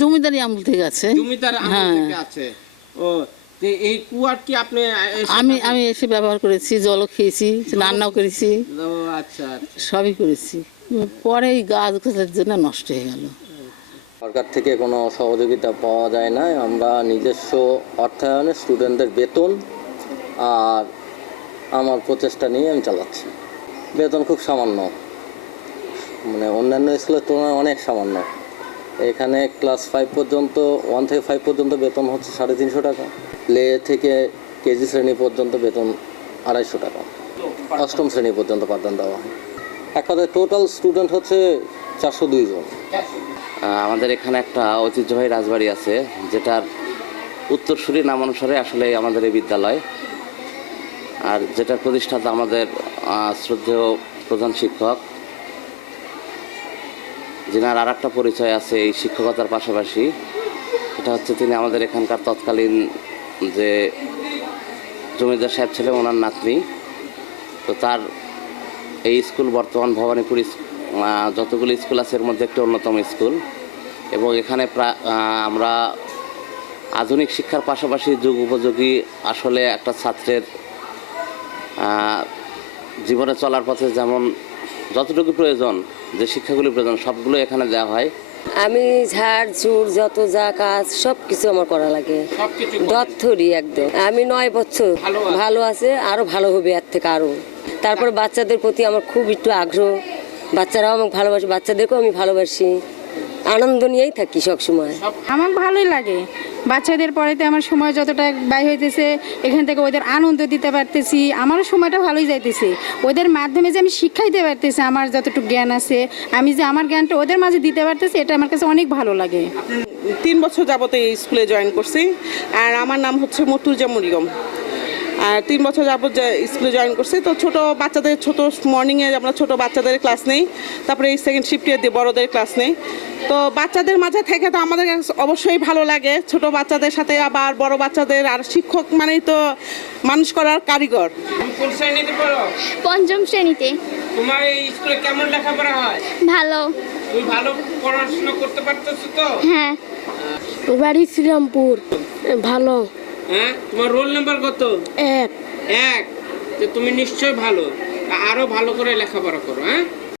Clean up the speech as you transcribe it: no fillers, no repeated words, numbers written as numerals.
জমিদারি আমল থেকে আছে। জমিদার আমল থেকে আছে। ও, এই কুয়ার কি আপনি আমি এসে ব্যবহার করেছি, জলও খেয়েছি, রান্নাও করেছি। আচ্ছা, সবই করেছি। পরে এই গাছ গাছের জন্য নষ্ট হয়ে গেল। সরকার থেকে কোনো সহযোগিতা পাওয়া যায় না। আমরা নিজস্ব অর্থায়নে স্টুডেন্টদের বেতন আর আমার প্রচেষ্টা নিয়ে আমি চালাচ্ছি। বেতন খুব সামান্য, মানে অন্যান্য স্কুলের তুলনায় অনেক সামান্য। এখানে ক্লাস 5 পর্যন্ত, 1 থেকে 5 পর্যন্ত বেতন হচ্ছে 350 টাকা। প্লে থেকে কেজি শ্রেণী পর্যন্ত বেতন 250 টাকা। অষ্টম শ্রেণী পর্যন্ত পাঠদান দেওয়া হয়। এক কথায় টোটাল স্টুডেন্ট হচ্ছে 402 জন। আমাদের এখানে একটা ঐতিহ্যবাহী রাজবাড়ি আছে, যেটার উত্তরসূরি নামানুসারে আসলে আমাদের এই বিদ্যালয়, আর যেটার প্রতিষ্ঠাতা আমাদের শ্রদ্ধেয় প্রধান শিক্ষক, যিনার আর একটা পরিচয় আছে এই শিক্ষকতার পাশাপাশি। এটা হচ্ছে তিনি আমাদের এখানকার তৎকালীন যে জমিদার সাহেব ছিলেন, ওনার নাতনি। তো তার এই স্কুল বর্তমান ভবানীপুর যতগুলো স্কুল আছে এর মধ্যে একটি অন্যতম স্কুল। এবং এখানে আমরা আধুনিক শিক্ষার পাশাপাশি যুগ উপযোগী আসলে একটা ছাত্রের জীবনে চলার পথে যেমন যতটুকু প্রয়োজন, যে শিক্ষাগুলি প্রয়োজন, সবগুলো এখানে দেওয়া হয়। আমি ঝাড় ঝুড় যত যা কাজ সব কিছু আমার করা লাগে, দত্তরি একদম। আমি 9 বছর ভালো আছে, আরও ভালো হবে এর থেকে আরও। তারপরে বাচ্চাদের প্রতি আমার খুব একটু আগ্রহ, বাচ্চারাও আমাকে ভালোবাসে, বাচ্চাদেরকেও আমি ভালোবাসি, আনন্দ নিয়েই থাকি সবসময়। আমার ভালোই লাগে বাচ্চাদের পড়াইতে, আমার সময় যতটা ব্যয় হইতেছে এখান থেকে ওদের আনন্দ দিতে পারতেছি, আমারও সময়টা ভালোই যাইতেছে। ওদের মাধ্যমে যে আমি শিক্ষাইতে পারতেছি, আমার যতটুকু জ্ঞান আছে আমি যে আমার জ্ঞানটা ওদের মাঝে দিতে পারতেছি, এটা আমার কাছে অনেক ভালো লাগে। 3 বছর যাবত এই স্কুলে জয়েন করছি, আর আমার নাম হচ্ছে মতুর্জা মরিয়ম। আর 3 বছর যাবত স্কুলে জয়েন করছি। তো ছোট বাচ্চাদের মর্নিংয়ে আমরা ছোট বাচ্চাদের ক্লাস নেই, তারপরে এই সেকেন্ড শিফটে দিয়ে বড়দের ক্লাস নেই। তো বাচ্চাদের মাঝে থেকে তো আমাদের অবশ্যই ভালো লাগে, ছোট বাচ্চাদের সাথে আবার বড় বাচ্চাদের। আর শিক্ষক মানেই তো মানুষ করার কারিগর। কোন শ্রেণীতে পড়ো? 5ম শ্রেণীতে। তোমার এই স্কুলে কেমন লেখাপড়া হয়? ভালো। তুমি ভালো পড়াশোনা করতে পারতেছো তো? হ্যাঁ। বাড়ি শ্রীরামপুর। ভালো। হ্যাঁ, তোমার রোল নাম্বার কত? 1। তো তুমি নিশ্চয়ই ভালো, আরো ভালো করে লেখাপড়া করো। হ্যাঁ।